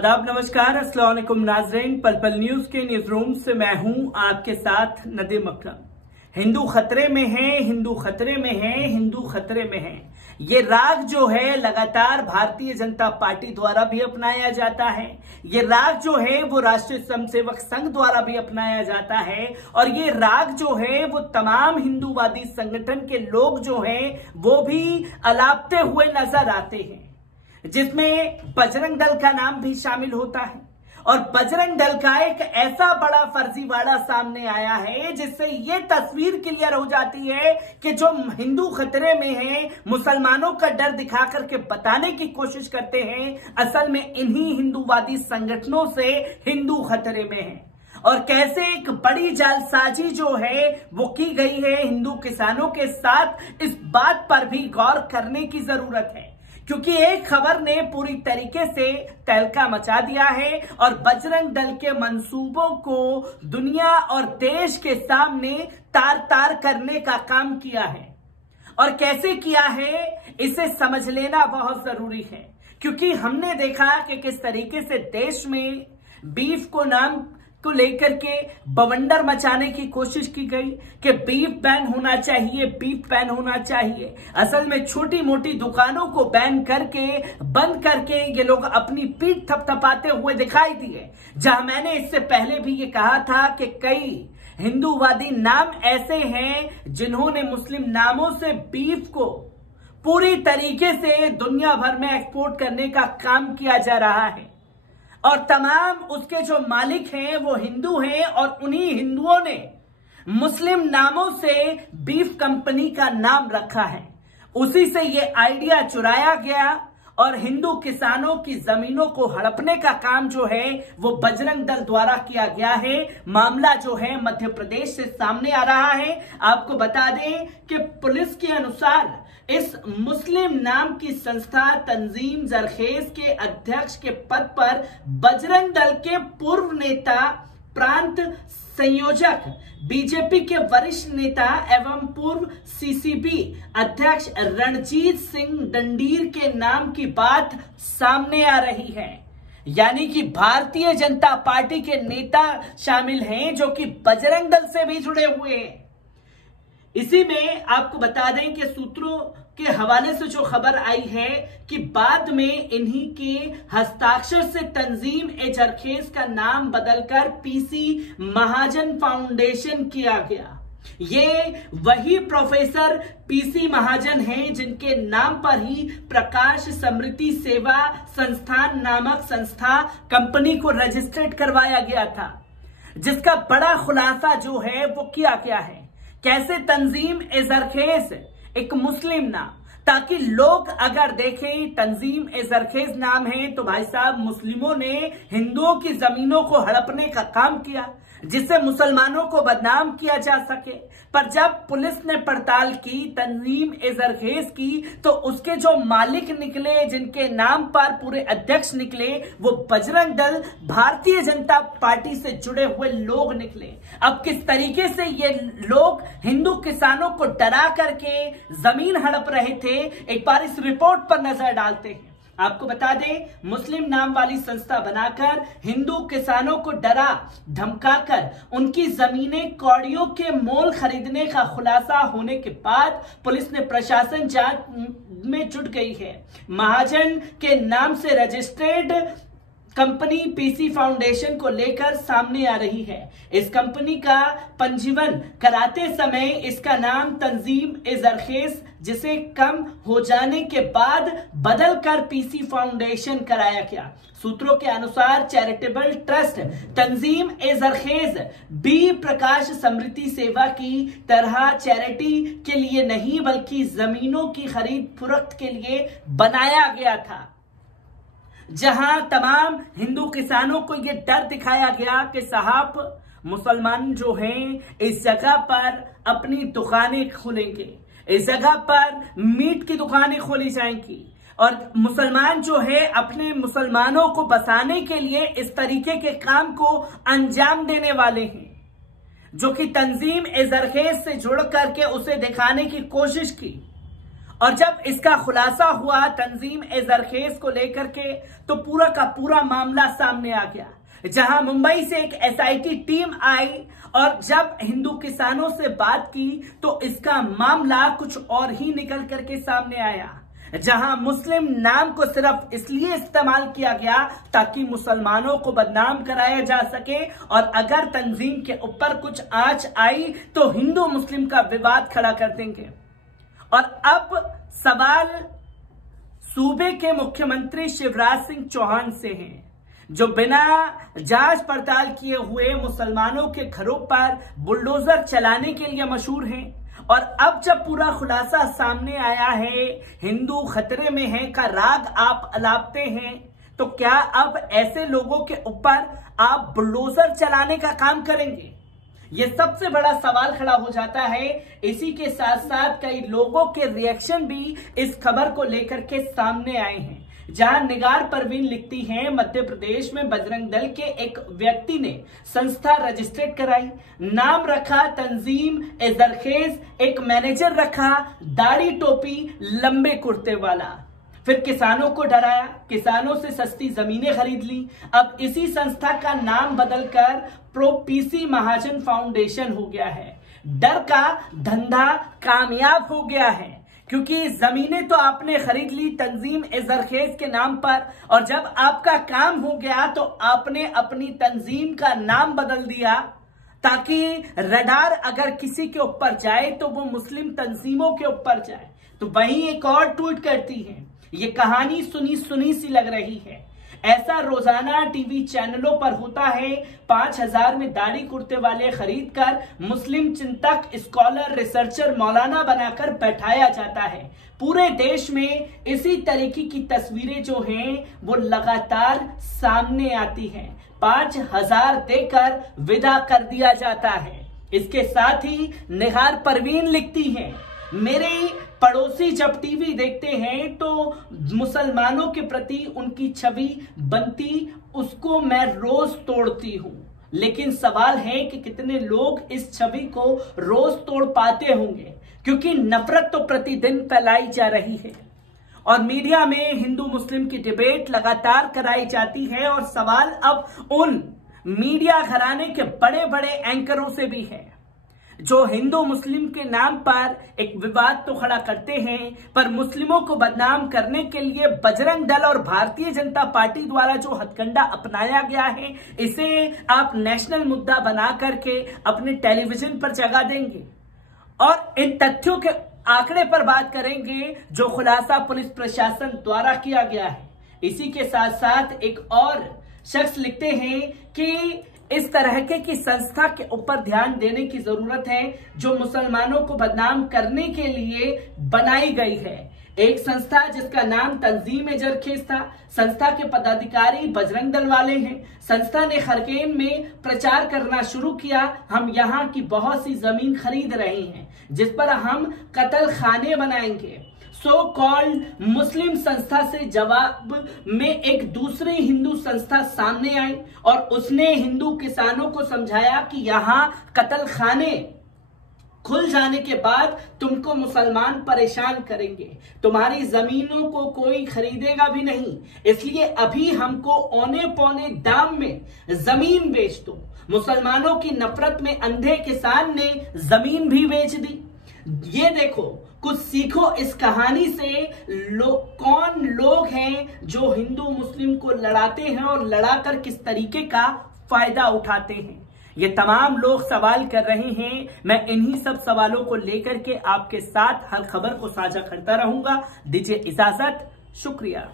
आदाब, नमस्कार, अस्सलाम वालेकुम नाज़रीन। पल पल न्यूज के न्यूज रूम से मैं हूं आपके साथ नदीम अकरम। हिंदू खतरे में है, हिंदू खतरे में है, हिंदू खतरे में है। ये राग जो है लगातार भारतीय जनता पार्टी द्वारा भी अपनाया जाता है। ये राग जो है वो राष्ट्रीय स्वयंसेवक संघ द्वारा भी अपनाया जाता है। और ये राग जो है वो तमाम हिंदूवादी संगठन के लोग जो हैं वो भी अलापते हुए नजर आते हैं, जिसमें बजरंग दल का नाम भी शामिल होता है। और बजरंग दल का एक ऐसा बड़ा फर्जीवाड़ा सामने आया है जिससे ये तस्वीर क्लियर हो जाती है कि जो हिंदू खतरे में है, मुसलमानों का डर दिखा करके बताने की कोशिश करते हैं, असल में इन्हीं हिंदूवादी संगठनों से हिंदू खतरे में है। और कैसे एक बड़ी जालसाजी जो है वो की गई है हिंदू किसानों के साथ, इस बात पर भी गौर करने की जरूरत है, क्योंकि एक खबर ने पूरी तरीके से तहलका मचा दिया है और बजरंग दल के मंसूबों को दुनिया और देश के सामने तार तार करने का काम किया है। और कैसे किया है इसे समझ लेना बहुत जरूरी है, क्योंकि हमने देखा कि किस तरीके से देश में बीफ को नाम को लेकर के बवंडर मचाने की कोशिश की गई कि बीफ बैन होना चाहिए, बीफ बैन होना चाहिए। असल में छोटी मोटी दुकानों को बैन करके, बंद करके ये लोग अपनी पीठ थपथपाते हुए दिखाई दिए। जहां मैंने इससे पहले भी ये कहा था कि कई हिंदूवादी नाम ऐसे हैं जिन्होंने मुस्लिम नामों से बीफ को पूरी तरीके से दुनिया भर में एक्सपोर्ट करने का काम किया जा रहा है। और तमाम उसके जो मालिक हैं वो हिंदू हैं और उन्हीं हिंदुओं ने मुस्लिम नामों से बीफ कंपनी का नाम रखा है। उसी से ये आइडिया चुराया गया और हिंदू किसानों की जमीनों को हड़पने का काम जो है वो बजरंग दल द्वारा किया गया है। मामला जो है मध्य प्रदेश से सामने आ रहा है। आपको बता दें कि पुलिस के अनुसार इस मुस्लिम नाम की संस्था तंजीम जरखेज के अध्यक्ष के पद पर बजरंग दल के पूर्व नेता, प्रांत संयोजक, बीजेपी के वरिष्ठ नेता एवं पूर्व सीसीबी अध्यक्ष रणजीत सिंह डंडीर के नाम की बात सामने आ रही है। यानी कि भारतीय जनता पार्टी के नेता शामिल हैं जो कि बजरंग दल से भी जुड़े हुए हैं। इसी में आपको बता दें कि सूत्रों के हवाले से जो खबर आई है कि बाद में इन्हीं के हस्ताक्षर से तंजीम ए जरखेज का नाम बदलकर पीसी महाजन फाउंडेशन किया गया। ये वही प्रोफेसर पीसी महाजन हैं जिनके नाम पर ही प्रकाश समृद्धि सेवा संस्थान नामक संस्था कंपनी को रजिस्टर्ड करवाया गया था, जिसका बड़ा खुलासा जो है वो किया गया है। कैसे तंजीम ए जरखेज एक मुस्लिम नाम, ताकि लोग अगर देखें तंजीम ए जरखेज नाम है तो भाई साहब मुस्लिमों ने हिंदुओं की जमीनों को हड़पने का काम किया, जिससे मुसलमानों को बदनाम किया जा सके। पर जब पुलिस ने पड़ताल की तंजीम ए जरखेज की तो उसके जो मालिक निकले, जिनके नाम पर पूरे अध्यक्ष निकले, वो बजरंग दल भारतीय जनता पार्टी से जुड़े हुए लोग निकले। अब किस तरीके से ये लोग हिंदू किसानों को डरा करके जमीन हड़प रहे थे, एक बार इस रिपोर्ट पर नजर डालते हैं। आपको बता दें, मुस्लिम नाम वाली संस्था बनाकर हिंदू किसानों को डरा धमकाकर उनकी जमीनें कौड़ियों के मोल खरीदने का खुलासा होने के बाद पुलिस ने प्रशासन जांच में जुट गई है। महाजन के नाम से रजिस्टर्ड कंपनी पीसी फाउंडेशन को लेकर सामने आ रही है। इस कंपनी का पंजीयन कराते समय इसका नाम तंजीम ए जरखेज, जिसे कम हो जाने के बाद बदलकर पीसी फाउंडेशन कराया गया। सूत्रों के अनुसार चैरिटेबल ट्रस्ट तंजीम ए जरखेज बी प्रकाश समृद्धि सेवा की तरह चैरिटी के लिए नहीं बल्कि जमीनों की खरीद फरोख्त के लिए बनाया गया था, जहां तमाम हिंदू किसानों को यह डर दिखाया गया कि साहब मुसलमान जो हैं इस जगह पर अपनी दुकानें खोलेंगे, इस जगह पर मीट की दुकानें खोली जाएंगी और मुसलमान जो है अपने मुसलमानों को बसाने के लिए इस तरीके के काम को अंजाम देने वाले हैं, जो कि तंजीम ए जरखेज से जुड़ करके उसे दिखाने की कोशिश की। और जब इसका खुलासा हुआ तंजीम-ए-जरखेज को लेकर के, तो पूरा का पूरा मामला सामने आ गया, जहां मुंबई से एक एसआईटी टीम आई और जब हिंदू किसानों से बात की तो इसका मामला कुछ और ही निकल करके सामने आया, जहां मुस्लिम नाम को सिर्फ इसलिए इस्तेमाल किया गया ताकि मुसलमानों को बदनाम कराया जा सके, और अगर तंजीम के ऊपर कुछ आंच आई तो हिंदू मुस्लिम का विवाद खड़ा कर देंगे। और अब सवाल सूबे के मुख्यमंत्री शिवराज सिंह चौहान से है, जो बिना जांच पड़ताल किए हुए मुसलमानों के घरों पर बुलडोजर चलाने के लिए मशहूर हैं। और अब जब पूरा खुलासा सामने आया है, हिंदू खतरे में है का राग आप अलापते हैं, तो क्या अब ऐसे लोगों के ऊपर आप बुलडोजर चलाने का काम करेंगे? यह सबसे बड़ा सवाल खड़ा हो जाता है। इसी के साथ साथ कई लोगों के रिएक्शन भी इस खबर को लेकर के सामने आए हैं, जहां निगार परवीन लिखती हैं, मध्य प्रदेश में बजरंग दल के एक व्यक्ति ने संस्था रजिस्ट्रेट कराई, नाम रखा तंजीम-ए-जरखेज, एक मैनेजर रखा दाढ़ी टोपी लंबे कुर्ते वाला, फिर किसानों को डराया, किसानों से सस्ती जमीनें खरीद ली। अब इसी संस्था का नाम बदलकर प्रो पीसी महाजन फाउंडेशन हो गया है। डर का धंधा कामयाब हो गया है, क्योंकि जमीनें तो आपने खरीद ली तंजीम-ए-जरखेज के नाम पर, और जब आपका काम हो गया तो आपने अपनी तंजीम का नाम बदल दिया ताकि रडार अगर किसी के ऊपर जाए तो वो मुस्लिम तंजीमों के ऊपर जाए। तो वहीं एक और ट्वीट करती है, ये कहानी सुनी सुनी सी लग रही है, ऐसा रोजाना टीवी चैनलों पर होता है। 5000 में दाढ़ी कुर्ते वाले खरीद कर मुस्लिम चिंतक, स्कॉलर, रिसर्चर, मौलाना बनाकर बैठाया जाता है। पूरे देश में इसी तरीके की तस्वीरें जो हैं वो लगातार सामने आती हैं। 5000 देकर विदा कर दिया जाता है। इसके साथ ही निगार परवीन लिखती हैं, मेरे पड़ोसी जब टीवी देखते हैं तो मुसलमानों के प्रति उनकी छवि बनती, उसको मैं रोज तोड़ती हूं। लेकिन सवाल है कि कितने लोग इस छवि को रोज तोड़ पाते होंगे, क्योंकि नफरत तो प्रतिदिन फैलाई जा रही है और मीडिया में हिंदू मुस्लिम की डिबेट लगातार कराई जाती है। और सवाल अब उन मीडिया घराने के बड़े बड़े एंकरों से भी है, जो हिंदू मुस्लिम के नाम पर एक विवाद तो खड़ा करते हैं, पर मुस्लिमों को बदनाम करने के लिए बजरंग दल और भारतीय जनता पार्टी द्वारा जो हथकंडा अपनाया गया है, इसे आप नेशनल मुद्दा बना करके अपने टेलीविजन पर जगह देंगे और इन तथ्यों के आंकड़े पर बात करेंगे जो खुलासा पुलिस प्रशासन द्वारा किया गया है। इसी के साथ साथ एक और शख्स लिखते हैं कि इस तरह की संस्था के ऊपर ध्यान देने की जरूरत है, जो मुसलमानों को बदनाम करने के लिए बनाई गई है। एक संस्था जिसका नाम तंजीम-ए-जरखेज था, संस्था के पदाधिकारी बजरंग दल वाले हैं। संस्था ने खरकेन में प्रचार करना शुरू किया, हम यहाँ की बहुत सी जमीन खरीद रहे हैं जिस पर हम कत्ल खाने बनाएंगे। सो कॉल्ड मुस्लिम संस्था से जवाब में एक दूसरी हिंदू संस्था सामने आई और उसने हिंदू किसानों को समझाया कि यहाँ कत्ल खाने खुल जाने के बाद तुमको मुसलमान परेशान करेंगे, तुम्हारी जमीनों को कोई खरीदेगा भी नहीं, इसलिए अभी हमको औने पौने दाम में जमीन बेच दो। मुसलमानों की नफरत में अंधे किसान ने जमीन भी बेच दी। ये देखो, कुछ सीखो इस कहानी से। कौन लोग हैं जो हिंदू मुस्लिम को लड़ाते हैं और लड़ाकर किस तरीके का फायदा उठाते हैं, ये तमाम लोग सवाल कर रहे हैं। मैं इन्हीं सब सवालों को लेकर के आपके साथ हर खबर को साझा करता रहूंगा। दीजिए इजाजत, शुक्रिया।